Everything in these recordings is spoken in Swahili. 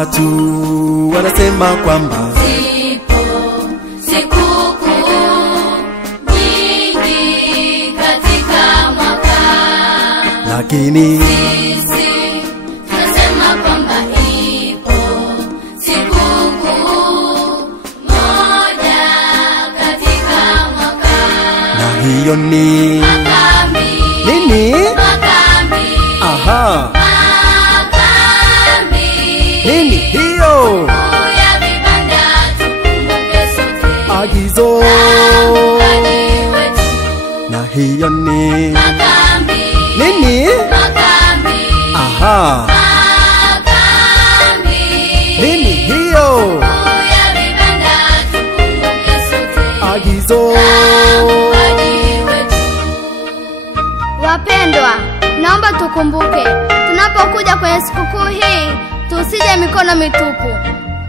Watu wanasema kwamba zipo sikukuu nyingi katika mwaka, lakini sisi tunasema kwamba ipo sikukuu moja katika mwaka, na hiyo ni makambi. nini? Makambi. Aha, Makambi. nini hiyo? Ya vibanda tukumbuke sote Agizo. Muumbaji wetu. Na hiyo ni Makambi. nini? Makambi. Aha, Makambi. nini hiyo? Ya vibanda tukumbuke sote Agizo. Muumbaji wetu. Wapendwa, naomba tukumbuke tunapokuja kwenye sikukuu hii tusije mikono mitupu,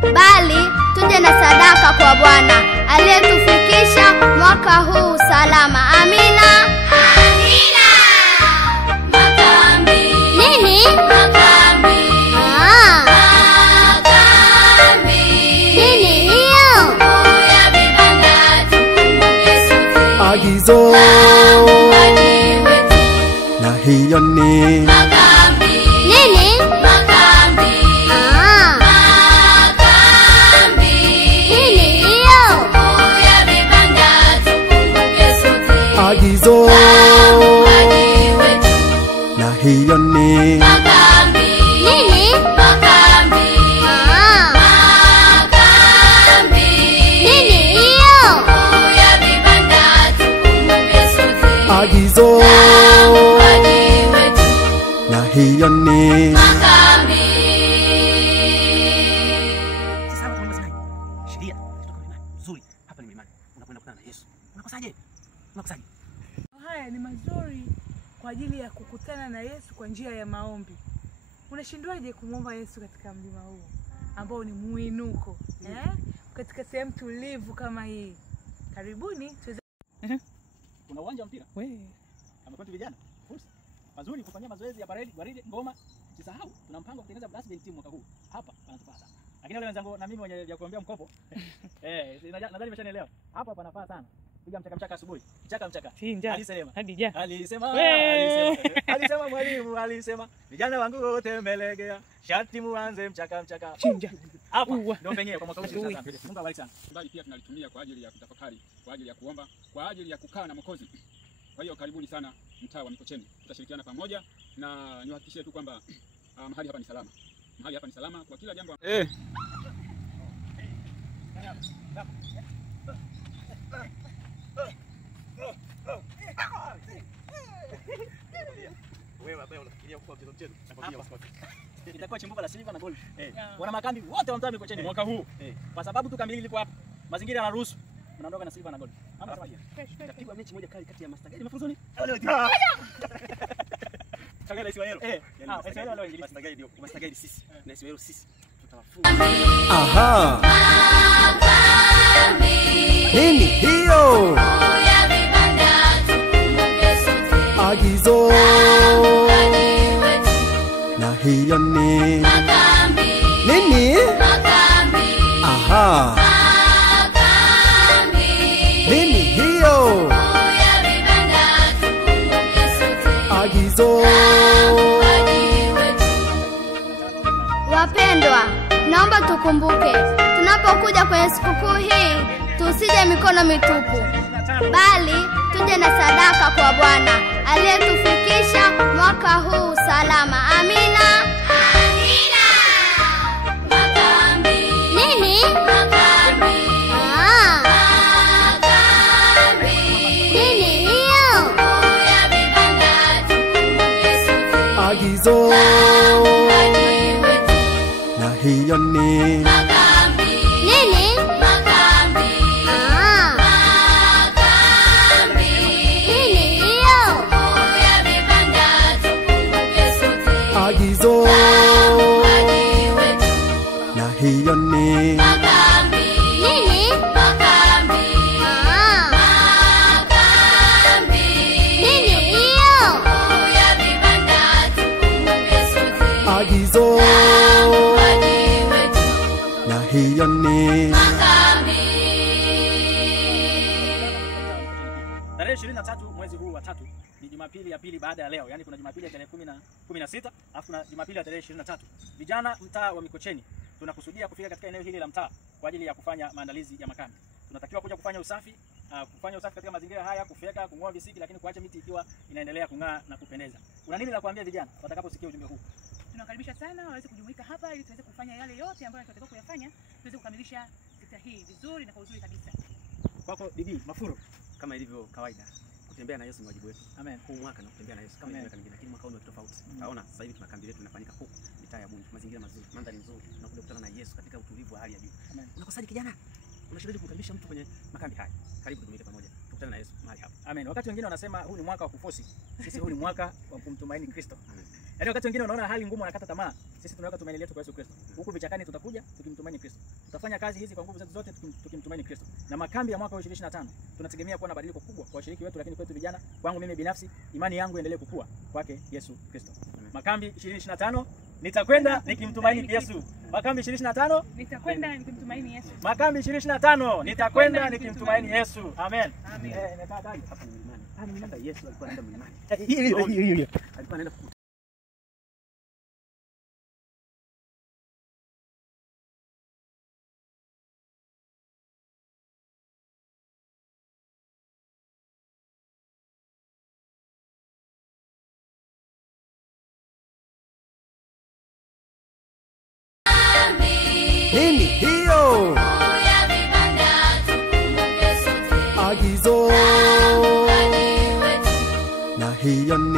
bali tuje na sadaka kwa Bwana aliyetufikisha mwaka huu salama. Amina. Amina. Makambi. Nini? Makambi. Makambi. Nini hiyo? Ya vibanda tukumbuke sote Agizo. Muumbaji wetu. Na hiyo ni Makambi. Nini? Makambi. Makambi. Nini hiyo? Ya vibanda tukumbuke sote agizo. Muumbaji wetu. Na hiyo ni Makambi. Nini? Makambi. Makambi. Nini hiyo? Ya vibanda tukumbuke sote agizo. Muumbaji wetu. Na hiyo ni Makambi. Sasa hapa tunasema sheria kutoka mlimani. Nzuri. Hapa ni mlimani. Unakwenda kukutana na Yesu. Unakosaje? Unakosaje? Haya ni mazuri kwa ajili ya kukutana na Yesu kwa njia ya maombi. Unashindwaje kumwomba Yesu katika mlima huu ambao ni muinuko, katika sehemu tulivu kama hii? Karibuni tuweze. Kuna uwanja wa mpira. Wewe Amepata vijana. Fursa. Mazuri kufanyia mazoezi ya baridi, ngoma. Usisahau tuna mpango wa kutengeneza basketball team mwaka huu. Hapa panatufaa sana. Lakini wale wenzangu na mimi wenye ya kuombea mkopo. Nadhani nimeshanielewa. Hapa panafaa sana. Piga mchaka asubuhi. Mchaka. Chinja. Alisema. Hadija. Alisema mwalimu alisema vijana wangu wote mmelegea. Sharti muanze mchaka. Chinja. Hapa ndio penyewe kwa mwaka huu sasa. Mungu awabariki sana. Mbali pia tunalitumia kwa ajili ya kutafakari, kwa ajili ya kuomba, kwa ajili ya kukaa na Mwokozi. Kwa hiyo karibuni sana mtaa wa Mikocheni. Tutashirikiana pamoja na niwahakikishie tu kwamba mahali hapa ni salama. Mahali hapa ni salama kwa kila jambo. Wewe ambaye unafikiria kwa mchezo nakwambia usikose. Itakuwa chimbuko la silver na gold. Wana makambi wote wa mtaa Mikocheni mwaka huu. Kwa sababu tu kambi hili liko hapa. Mazingira yanaruhusu. Tunaondoka na silver na gold. Ama sababu. Tapigwa mechi moja kali kati ya Master Guide mafunzo ni. Tagala Israel. Israel wale wengine Master Guide sisi. Na Israel sisi. Tutawafunga. aha. Makambi. Nini hiyo? Ya vibanda tukumbuke sote Agizo. Muumbaji wetu. Na hiyo ni Makambi. nini? Makambi. Aha, Makambi. nini hiyo? Ya vibanda tukumbuke sote Agizo. Muumbaji wetu. Wapendwa, naomba tukumbuke tunapokuja kwenye sikukuu hii tusije mikono mitupu, bali tuje na sadaka kwa Bwana aliyetufikisha mwaka huu salama. Amina. Amina. Makambi. Nini? Makambi. Makambi. Nini hiyo? Ya vibanda tukumbuke sote Agizo. Muumbaji wetu. Na hiyo ni Makambi. Nini? Makambi. Makambi. Nini hiyo? Ya vibanda tukumbuke sote agizo. Muumbaji wetu. Na hiyo ni Makambi. Nini? Makambi. Makambi. Nini hiyo? Ya vibanda tukumbuke sote agizo. Muumbaji wetu. 23 mwezi huu wa 3 ni Jumapili ya pili baada ya leo. Yaani kuna Jumapili ya tarehe 16, alafu kuna Jumapili ya tarehe 23. Vijana mtaa wa Mikocheni tunakusudia kufika katika eneo hili la mtaa kwa ajili ya kufanya maandalizi ya makambi. Tunatakiwa kuja kufanya usafi katika mazingira haya, kufyeka, kung'oa visiki, lakini kuacha miti ikiwa inaendelea kung'aa na kupendeza. Una nini la kuambia vijana watakaposikia ujumbe huu? Tunakaribisha sana waweze kujumuika hapa ili tuweze kufanya yale yote ambayo tunataka kuyafanya, tuweze kukamilisha sekta hii vizuri na kwa uzuri kabisa. Kwako Bibi Mafuru. Kama ilivyo kawaida, kutembea na Yesu ni wajibu wetu. Amen. Huu mwaka na kutembea na Yesu kama ilivyo mingine, lakini mwaka huu ni tofauti. Utaona sasa hivi tuna kambi letu linafanyika huko mitaa ya Bunju, mazingira mazuri, mandhari nzuri, tunakuja kukutana na Yesu katika utulivu wa hali ya juu. Amen. Unakosaje kijana? Unashiriki kumkaribisha mtu kwenye makambi haya. Karibu tujumuike pamoja. Tukutane na Yesu mahali hapa. Amen. Wakati wengine wanasema huu ni mwaka wa kufosi. Sisi huu ni mwaka wa kumtumaini Kristo. Yaani wakati wengine wanaona hali ngumu wanakata tamaa. Sisi tunaweka tumaini letu kwa Yesu Kristo. Huku vichakani tutakuja tukimtumaini Kristo. Tutafanya kazi hizi kwa nguvu zetu zote tukimtumaini Kristo. Na makambi ya mwaka wa 2025 tunategemea kuwa na badiliko kubwa kwa washiriki wetu, lakini kwetu vijana, kwangu mimi binafsi, imani yangu iendelee kukua kwake Yesu Kristo. Makambi 2025 nitakwenda nikimtumaini Yesu. Makambi 2025 Nitakwenda nikimtumaini Yesu. Makambi 2025 nitakwenda nikimtumaini Yesu. Amen. Amen. Nimekaa gari Hapa ni mlimani. Nimeenda Yesu alikuwa anaenda mlimani. hiyo. Alikuwa anaenda Nini hiyo? ya vibanda tukumbuke sote Agizo Mkadi wetu. na hiyo ni